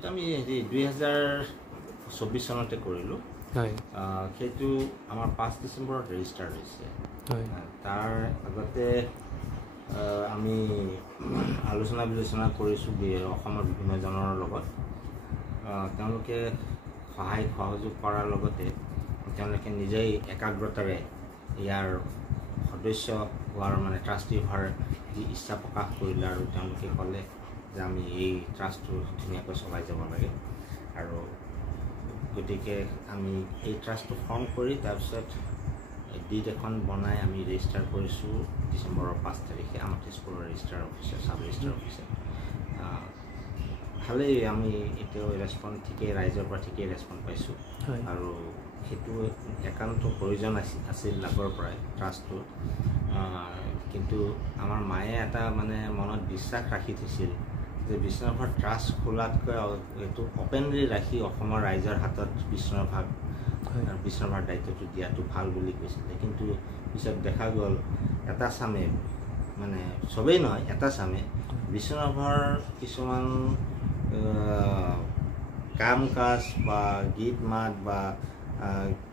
এটা আমি 2024 চনতে কৰিলোঁ সেইটো আমাৰ 5 ডিচেম্বৰত ৰেজিষ্টাৰ হৈছে তাৰ আগতে আমি আলোচনা বিলোচনা কৰিছোঁ অসমৰ বিভিন্নজনৰ লগত তেওঁলোকে সহায় সহযোগ কৰাৰ লগতে তেওঁলোকে নিজেই একাগ্ৰতাৰে ইয়াৰ সদস্য হোৱাৰ মানে ট্ৰাষ্টি হোৱাৰ যি ইচ্ছা প্ৰকাশ কৰিলে আৰু তেওঁলোকে ক'লে যে আমি এই ট্ৰাষ্টটো ধুনীয়াকৈ চলাই যাব লাগে আৰু গতিকে আমি এই ট্ৰাষ্টটো ফৰ্ম কৰি তাৰপিছত ডিড এখন বনাই আমি ৰেজিষ্টাৰ কৰিছোঁ ডিচেম্বৰৰ 5 তাৰিখে আমাৰ তেজপুৰৰ ৰেজিষ্টাৰ অফিচত চাব ৰেজিষ্টাৰ অফিচত ভালেই আমি এতিয়াও ৰেছপন্স ঠিকেই ৰাইজৰ পৰা ঠিকেই ৰেছপন্স পাইছোঁ আৰু সেইটো একান্ত প্ৰয়োজন আছিল আগৰ পৰাই ট্ৰাষ্টটো কিন্তু আমাৰ মায়ে এটা মানে মনত বিশ্বাস ৰাখি থৈছিল যে বিষ্ণুৰাভাৰ ট্ৰাষ্ট খোলাতকৈ এইটো অপেনলি ৰাখি অসমৰ ৰাইজৰ হাতত বিষ্ণুৰাভাৰ দায়িত্বটো দিয়াটো ভাল বুলি কৈছিলে কিন্তু পিছত দেখা গ'ল এটা চামে মানে চবেই নহয় এটা চামে বিষ্ণুৰাভাৰ কিছুমান কাম কাজ বা গীত মাত বা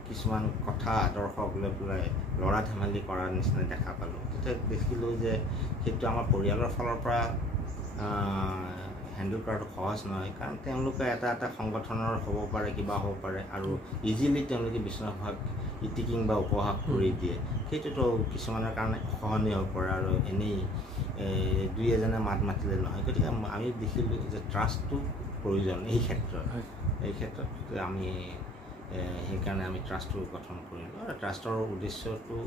কিছুমান কথা আদৰ্শক লৈ পেলাই লৰা ধেমালি কৰাৰ নিচিনা দেখা পালোঁ তেতিয়া দেখিলোঁ যে সেইটো আমাৰ পৰিয়ালৰ ফালৰ পৰা হেণ্ডেল কৰাটো সহজ নহয় কাৰণ তেওঁলোকে এটা সংগঠনৰ হ'ব পাৰে কিবা হ'ব পাৰে আৰু ইজিলি তেওঁলোকে বিষ্ণুৰাভাক ইটিকিং বা উপহাস কৰি দিয়ে সেইটোতো কিছুমানৰ কাৰণে সহনীয় হৈ পৰে আৰু এনেই দুই এজনে মাত মাতিলে নহয় গতিকে আমি দেখিলোঁ যে ট্ৰাষ্টটো প্ৰয়োজন এই ক্ষেত্ৰত আমি সেইকাৰণে আমি ট্ৰাষ্টটো গঠন কৰিলোঁ আৰু ট্ৰাষ্টৰ উদ্দেশ্যটো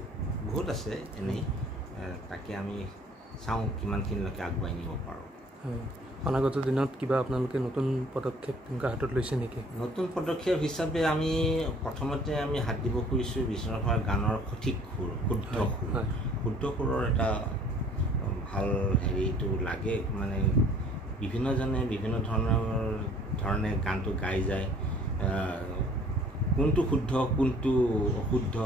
বহুত আছে এনেই তাকে আমি চাওঁ কিমানখিনিলৈকে আগুৱাই নিব পাৰোঁ অনাগত দিনত কিবা আপোনালোকে নতুন পদক্ষেপ তেনেকুৱা হাতত লৈছে নেকি নতুন পদক্ষেপ হিচাপে আমি প্ৰথমতে আমি হাত দিব খুজিছোঁ বিষ্ণুৰাভাৰ গানৰ সঠিক সুৰ শুদ্ধ সুৰৰ এটা ভাল হেৰিটো লাগে মানে বিভিন্নজনে বিভিন্ন ধৰণে গানটো গাই যায় কোনটো শুদ্ধ কোনটো অশুদ্ধ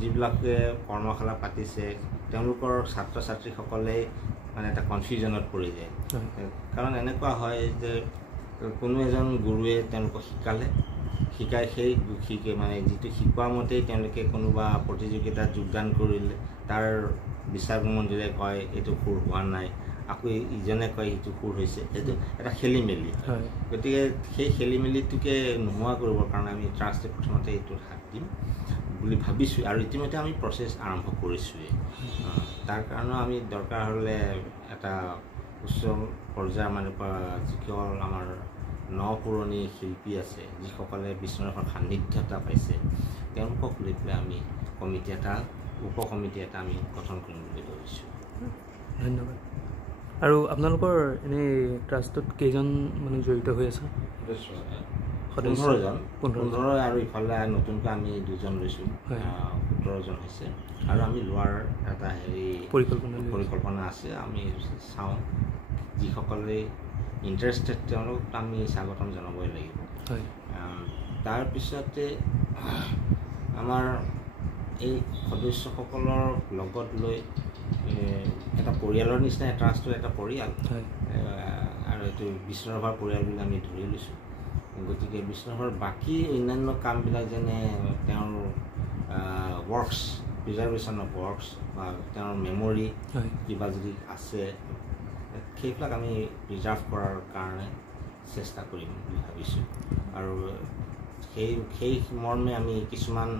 যিবিলাকে কৰ্মশালা পাতিছে তেওঁলোকৰ ছাত্ৰ ছাত্ৰীসকলে মানে এটা কনফিউজনত পৰি যায় কাৰণ এনেকুৱা হয় যে কোনো এজন গুৰুৱে তেওঁলোকক শিকাই সেই মানে যিটো শিকোৱা মতেই তেওঁলোকে কোনোবা প্ৰতিযোগিতাত যোগদান কৰিলে তাৰ বিচাৰ মন্দিৰে কয় এইটো সুৰ হোৱা নাই আকৌ ইজনে কয় এইটো সুৰ হৈছে এইটো এটা খেলি মেলি গতিকে সেই খেলি মেলিটোকে নোহোৱা কৰিবৰ কাৰণে আমি ট্ৰাষ্টে প্ৰথমতে এইটোত হাত দিম বুলি ভাবিছোঁ আৰু ইতিমধ্যে আমি প্ৰচেছ আৰম্ভ কৰিছোঁৱেই তাৰ কাৰণেও আমি দৰকাৰ হ'লে এটা উচ্চ পৰ্যায়ৰ মানে যিসকল আমাৰ পুৰণি শিল্পী আছে যিসকলে বিষ্ণুৰাভাৰ সান্নিধ্যতা পাইছে তেওঁলোকক লৈ পেলাই আমি উপ কমিটি এটা আমি গঠন কৰিম বুলি ভাবিছোঁ ধন্যবাদ আৰু আপোনালোকৰ এনেই ট্ৰাষ্টত কেইজন মানে জড়িত হৈ আছে 15 আৰু ইফালে নতুনকৈ আমি 2জন লৈছোঁ 17জন হৈছে আৰু আমি লোৱাৰ এটা হেৰি পৰিকল্পনা আছে আমি চাওঁ যিসকলে ইণ্টাৰেষ্টেড তেওঁলোকক আমি স্বাগতম জনাবই লাগিব তাৰপিছতে আমাৰ এই সদস্যসকলৰ লগত লৈ এটা পৰিয়ালৰ নিচিনা ট্ৰাষ্টটো এটা পৰিয়াল আৰু এইটো বিষ্ণুৰাভাৰ পৰিয়াল বুলি আমি ধৰি লৈছোঁ গতিকে বিষ্ণুৰাভাৰ বাকী অন্যান্য কামবিলাক যেনে তেওঁৰ ৱৰ্কছ প্ৰিজাৰ্ভেশ্যন অফ ৱৰ্কছ বা তেওঁৰ মেমৰি কিবা যদি আছে সেইবিলাক আমি প্ৰিজাৰ্ভ কৰাৰ কাৰণে চেষ্টা কৰিম বুলি ভাবিছোঁ আৰু সেই মৰ্মে আমি কিছুমান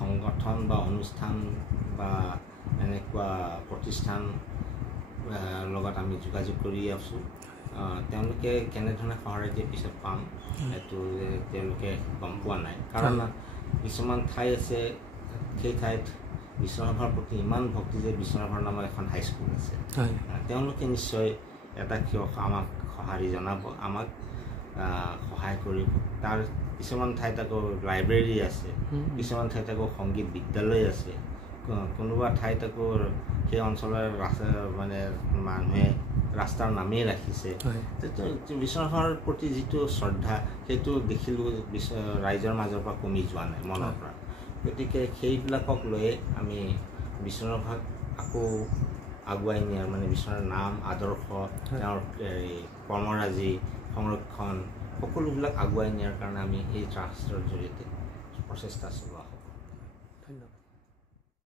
সংগঠন বা অনুষ্ঠান বা এনেকুৱা প্ৰতিষ্ঠান লগত আমি যোগাযোগ কৰি আছোঁ তেওঁলোকে কেনেধৰণে সহায় দিয়ে পিছত পাম সেইটো তেওঁলোকে গম পোৱা নাই কাৰণ কিছুমান ঠাই আছে সেই ঠাইত বিষ্ণুৰাভাৰ প্ৰতি ইমান ভক্তি যে বিষ্ণুৰাভাৰ নামৰ এখন হাইস্কুল আছে তেওঁলোকে নিশ্চয় এটা আমাক সঁহাৰি জনাব আমাক সহায় কৰিব তাৰ কিছুমান ঠাইত আকৌ লাইব্ৰেৰী আছে কিছুমান ঠাইত আকৌ সংগীত বিদ্যালয় আছে কোনোবা ঠাইত আকৌ সেই অঞ্চলৰ মানে মানুহে ৰাস্তাৰ নামেই ৰাখিছে বিষ্ণুৰাভাৰ প্ৰতি যিটো শ্ৰদ্ধা সেইটো দেখিলোঁ ৰাইজৰ মাজৰ পৰা কমি যোৱা নাই মনৰ পৰা গতিকে সেইবিলাকক লৈয়ে আমি বিষ্ণুৰাভাক আকৌ আগুৱাই নিয়াৰ মানে বিষ্ণুৰাভাৰ নাম আদৰ্শ তেওঁৰ কৰ্মৰাজি সংৰক্ষণ সকলোবিলাক আগুৱাই নিয়াৰ কাৰণে আমি এই ট্ৰাষ্টৰ জৰিয়তে প্ৰচেষ্টা চলোৱা হ'ব। ধন্যবাদ।